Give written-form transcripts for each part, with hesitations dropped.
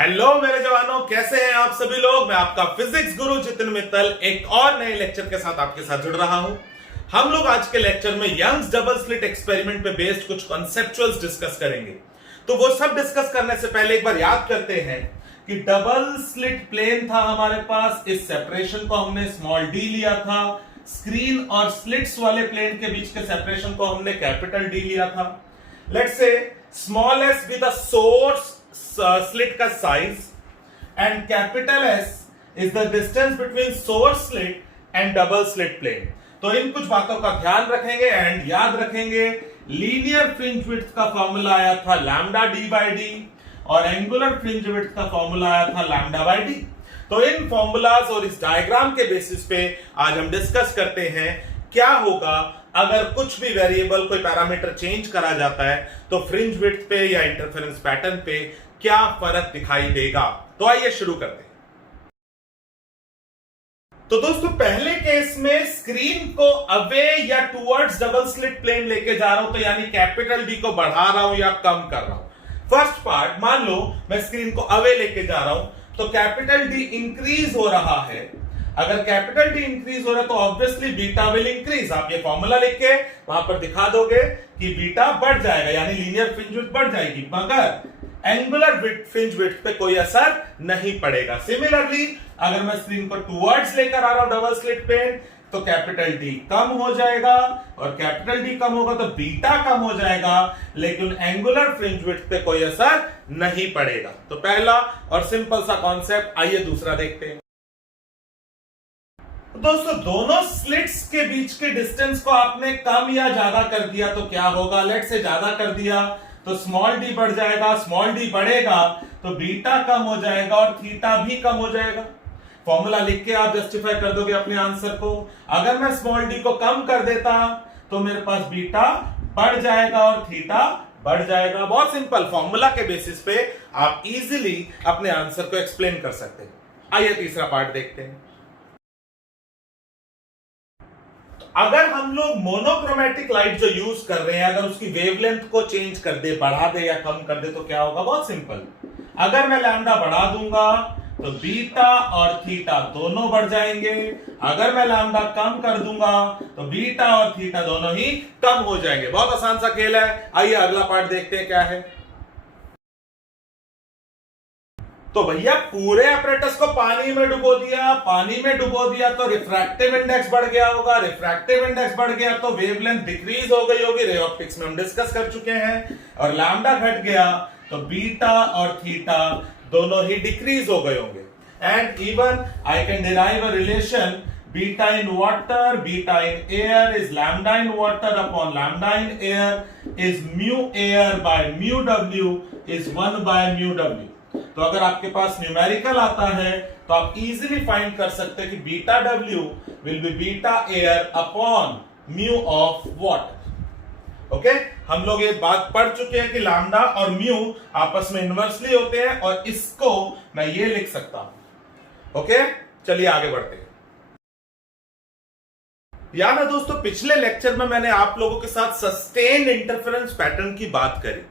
Hello मेरे जवानों, कैसे हैं आप सभी लोग। मैं आपका फिजिक्स गुरु जितिन मित्तल एक और नए लेक्चर के साथ आपके साथ जुड़ रहा हूं। हम लोग आज के लेक्चर में यंग्स डबल स्लिट एक्सपेरिमेंट पे बेस्ड कुछ कॉन्सेप्चुअल्स डिस्कस करेंगे। तो वो सब डिस्कस करने से पहले एक बार याद करते हैं कि डबल स्लिट प्लेन था हमारे पास। इस सेपरेशन को हमने स्मॉल डी लिया था। स्क्रीन और स्लिट्स वाले प्लेन के बीच के सेपरेशन को हमने कैपिटल डी लिया था। Let's say small S be the source slit का size and capital S is the distance between source slit and double slit plane. तो इन कुछ बातों का ध्यान रखेंगे एंड याद रखेंगे। लीनियर फ्रिंज विड्थ का फॉर्मूला आया था लैम्डा डी बाई डी और एंगुलर फ्रिंज विड्थ का फॉर्मूला आया था लैम्डा बाई डी। तो इन फॉर्मूलाज और इस डायग्राम के बेसिस पे आज हम डिस्कस करते हैं क्या होगा अगर कुछ भी वेरिएबल कोई पैरामीटर चेंज करा जाता है तो फ्रिंज विड्थ पे या इंटरफेरेंस पैटर्न पे क्या फर्क दिखाई देगा। तो आइए शुरू करते हैं। तो दोस्तों पहले केस में स्क्रीन को अवे या टुवर्ड्स डबल स्लिट प्लेन लेके जा रहा हूं, तो यानी कैपिटल डी को बढ़ा रहा हूं या कम कर रहा हूं। फर्स्ट पार्ट, मान लो मैं स्क्रीन को अवे लेके जा रहा हूं तो कैपिटल डी इंक्रीज हो रहा है। अगर कैपिटल डी इंक्रीज हो रहा है तो ऑब्वियसली बीटा विल इंक्रीज। आप ये फॉर्मूला लिख के वहां पर दिखा दोगे कि बीटा बढ़ जाएगा, यानी लीनियर फ्रिंज विड्थ बढ़ जाएगी, मगर एंगुलर फ्रिंज विड्थ पे कोई असर नहीं पड़ेगा। सिमिलरली अगर मैं स्क्रीन को टुवर्ड्स लेकर आ रहा हूं डबल स्लिट प्लेन तो कैपिटल डी कम हो जाएगा और कैपिटल डी कम होगा तो बीटा कम हो जाएगा, लेकिन एंगुलर फ्रिंज विड्थ पे कोई असर नहीं पड़ेगा। तो पहला और सिंपल सा कॉन्सेप्ट। आइए दूसरा देखते हैं। दोस्तों दोनों स्लिट्स के बीच के डिस्टेंस को आपने कम या ज्यादा कर दिया तो क्या होगा। लेट से ज्यादा कर दिया तो स्मॉल डी बढ़ जाएगा, स्मॉल डी बढ़ेगा तो बीटा कम हो जाएगा और थीटा भी कम हो जाएगा। फॉर्मूला लिख के आप जस्टिफाई कर दोगे अपने आंसर को। अगर मैं स्मॉल डी को कम कर देता तो मेरे पास बीटा बढ़ जाएगा और थीटा बढ़ जाएगा। बहुत सिंपल फॉर्मूला के बेसिस पे आप इजीली अपने आंसर को एक्सप्लेन कर सकते हैं। आइए तीसरा पार्ट देखते हैं। अगर हम लोग मोनोक्रोमेटिक लाइट जो यूज कर रहे हैं अगर उसकी वेवलेंथ को चेंज कर दे, बढ़ा दे या कम कर दे तो क्या होगा। बहुत सिंपल, अगर मैं लैम्डा बढ़ा दूंगा तो बीटा और थीटा दोनों बढ़ जाएंगे। अगर मैं लैम्डा कम कर दूंगा तो बीटा और थीटा दोनों ही कम हो जाएंगे। बहुत आसान सा खेल है। आइए अगला पार्ट देखते हैं क्या है। तो भैया पूरे अपरेटस को पानी में डुबो दिया, पानी में डुबो दिया तो रिफ्रैक्टिव इंडेक्स बढ़ गया होगा। रिफ्रैक्टिव इंडेक्स बढ़ गया तो वेवलेंथ डिक्रीज हो गई होगी। रे ऑप्टिक्स में हम डिस्कस कर चुके हैं। और लैम्डा घट गया तो बीटा और थीटा दोनों ही डिक्रीज हो गए होंगे। And even I can derive a relation beta in water, beta in air is lambda in water upon lambda in air is mu air by mu W is 1 by mu W. तो अगर आपके पास numerical आता है तो आप easily find कर सकते हैं कि beta W will be beta air upon mu of water. Okay, हम लोग ये बात पढ़ चुके हैं कि लैम्डा और म्यू आपस में इनवर्सली होते हैं और इसको मैं ये लिख सकता हूं। ओके, चलिए आगे बढ़ते हैं। याद है दोस्तों पिछले लेक्चर में मैंने आप लोगों के साथ सस्टेन्ड इंटरफेरेंस पैटर्न की बात करी।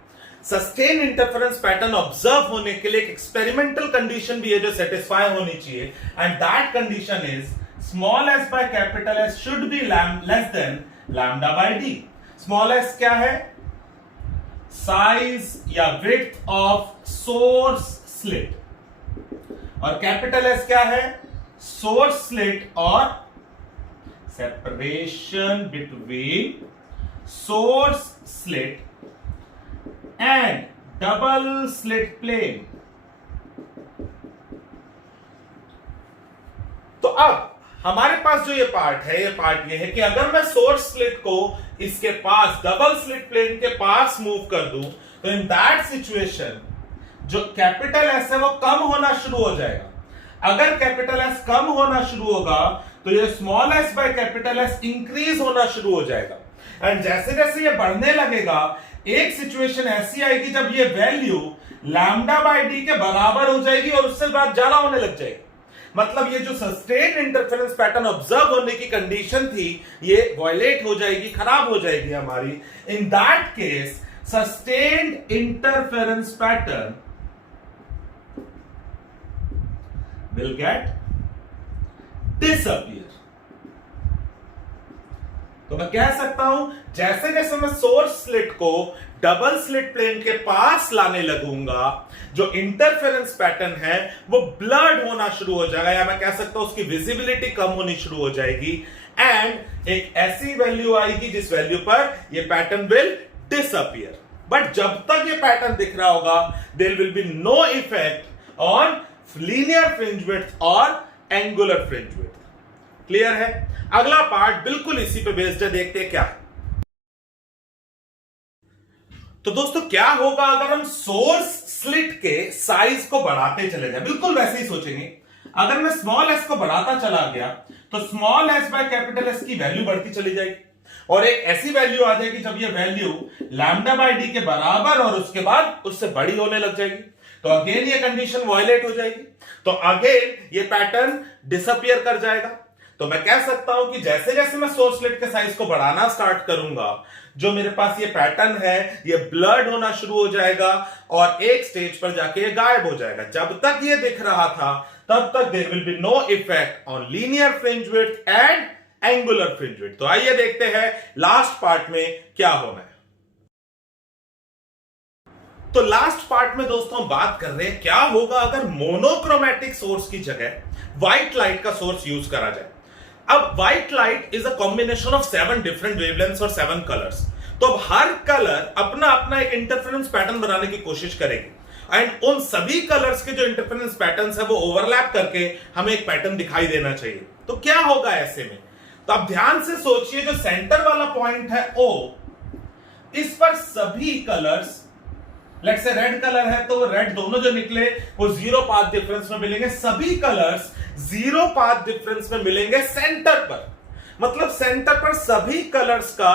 सस्टेन इंटरफेरेंस पैटर्न ऑब्जर्व होने के लिए एक एक्सपेरिमेंटल कंडीशन भी है जो सेटिस्फाई होनी चाहिए, and that condition is small S by capital S should be less than lambda by D. Small S क्या है? साइज या विड्थ ऑफ सोर्स स्लिट और कैपिटल एस क्या है? सोर्स स्लिट और separation between source slit and double slit plane. तो अब हमारे पास जो ये पार्ट है, ये पार्ट ये है कि अगर मैं सोर्स स्लिट को इसके पास डबल स्लिट प्लेन के पास मूव कर दूं तो इन दैट सिचुएशन जो कैपिटल एस है वो कम होना शुरू हो जाएगा। अगर कैपिटल एस कम होना शुरू होगा तो ये small S by capital S increase होना शुरू हो जाएगा। एंड जैसे जैसे ये बढ़ने लगेगा एक सिचुएशन ऐसी आएगी जब ये वैल्यू लैम्डा बाय डी के बराबर हो जाएगी और उससे बात ज्यादा होने लग जाएगी। मतलब ये जो सस्टेन्ड इंटरफेरेंस पैटर्न ऑब्जर्व होने की कंडीशन थी ये वायलेट हो जाएगी, खराब हो जाएगी हमारी। In that case sustained interference pattern will get disappear. तो मैं कह सकता हूं जैसे जैसे मैं सोर्स स्लिट को डबल स्लिट प्लेन के पास लाने लगूंगा, जो इंटरफेरेंस पैटर्न है वो ब्लर्ड होना शुरू हो जाएगा, या मैं कह सकता हूं उसकी विजिबिलिटी कम होनी शुरू हो जाएगी, एंड एक ऐसी वैल्यू आएगी जिस वैल्यू पर ये पैटर्न विल डिसअपियर. बट जब तक ये पैटर्न दिख रहा होगा, there will be no effect on linear fringe width और एंगुलर फ्रिंज विड्थ. क्लियर है? अगला पार्ट बिल्कुल इसी पे बेस्ड है, देखते हैं क्या है. तो दोस्तों क्या होगा अगर हम सोर्स स्लिट के साइज को बढ़ाते चले जाए. बिल्कुल वैसे ही सोचेंगे. अगर मैं स्मॉल एस को बढ़ाता चला गया तो small S by capital S की वैल्यू बढ़ती चली जाएगी, और एक ऐसी वैल्यू आ जाएगी जब ये वैल्यू लैम्डा बाय डी के बराबर और उसके बाद उससे बड़ी होने लग जाएगी. तो अगेन ये कंडीशन वायलेट हो जाएगी, तो अगेन ये पैटर्न डिसअपियर कर जाएगा. तो मैं कह सकता हूं कि जैसे जैसे मैं सोर्स स्लिट के साइज को बढ़ाना स्टार्ट करूंगा, जो मेरे पास ये पैटर्न है ये ब्लर्ड होना शुरू हो जाएगा और एक स्टेज पर जाके ये गायब हो जाएगा. जब तक ये दिख रहा था तब तक there will be no effect on linear fringe width and angular fringe width. तो आइए देखते हैं लास्ट पार्ट में क्या होना है. तो लास्ट पार्ट में दोस्तों बात कर रहे हैं क्या होगा अगर मोनोक्रोमैटिक सोर्स की जगह व्हाइट लाइट का सोर्स यूज करा जाए. अब white light is a combination of 7 different wavelengths और 7 कलर्स. तो अब हर कलर अपना अपना एक इंटरफेरेंस पैटर्न बनाने की कोशिश करेगी, एंड उन सभी कलर्स के जो इंटरफेरेंस पैटर्न्स है वो ओवरलैप करके हमें एक पैटर्न दिखाई देना चाहिए. तो क्या होगा ऐसे में? तो आप ध्यान से सोचिए, जो सेंटर वाला पॉइंट है O, इस पर सभी colours, let's say red colour है तो रेड दोनों जो निकले वो 0 पाथ डिफरेंस में मिलेंगे. सभी कलर्स 0 पाथ डिफरेंस में मिलेंगे सेंटर पर. मतलब सेंटर पर सभी कलर्स का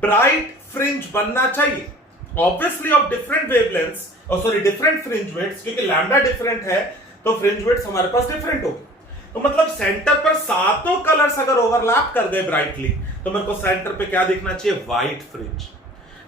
ब्राइट फ्रिंज बनना चाहिए, ऑब्वियसली ऑफ डिफरेंट वेवलेंथ्स, और सॉरी डिफरेंट फ्रिंज विड्थ्स, क्योंकि लैम्डा डिफरेंट है तो फ्रिंज विड्थ्स हमारे पास डिफरेंट होगी. तो मतलब सेंटर पर सातों कलर्स अगर ओवरलैप कर गए ब्राइटली, तो मेरे को सेंटर पे क्या दिखना चाहिए? White fringe.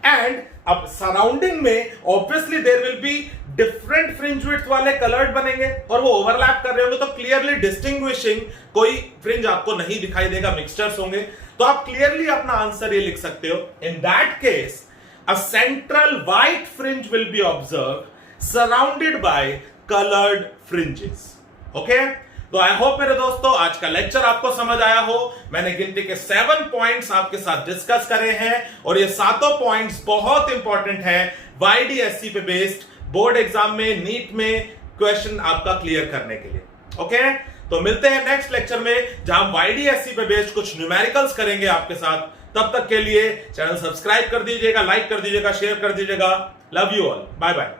एंड अब सराउंडिंग में obviously there will be different fringe width वाले कलर्ड बनेंगे और वो ओवरलैप कर रहे होंगे, तो क्लियरली डिस्टिंग्विशिंग कोई फ्रिंज आपको नहीं दिखाई देगा, मिक्सचर्स होंगे. तो आप क्लियरली अपना आंसर ये लिख सकते हो, in that case a central white fringe will be observe surrounded by coloured fringes. Okay, तो आई होप मेरे दोस्तों आज का लेक्चर आपको समझ आया हो. मैंने गिनती के 7 पॉइंट्स आपके साथ डिस्कस करे हैं, और ये सातों पॉइंट्स बहुत इंपॉर्टेंट हैं YDSC पे बेस्ड बोर्ड एग्जाम में, नीट में क्वेश्चन आपका क्लियर करने के लिए. ओके, तो मिलते हैं नेक्स्ट लेक्चर में जहां हम YDSC पे बेस्ड कुछ न्यूमेरिकल्स करेंगे आपके साथ. तब तक के लिए चैनल सब्सक्राइब कर दीजिएगा, लाइक कर दीजिएगा, शेयर कर दीजिएगा. Love you all, bye bye.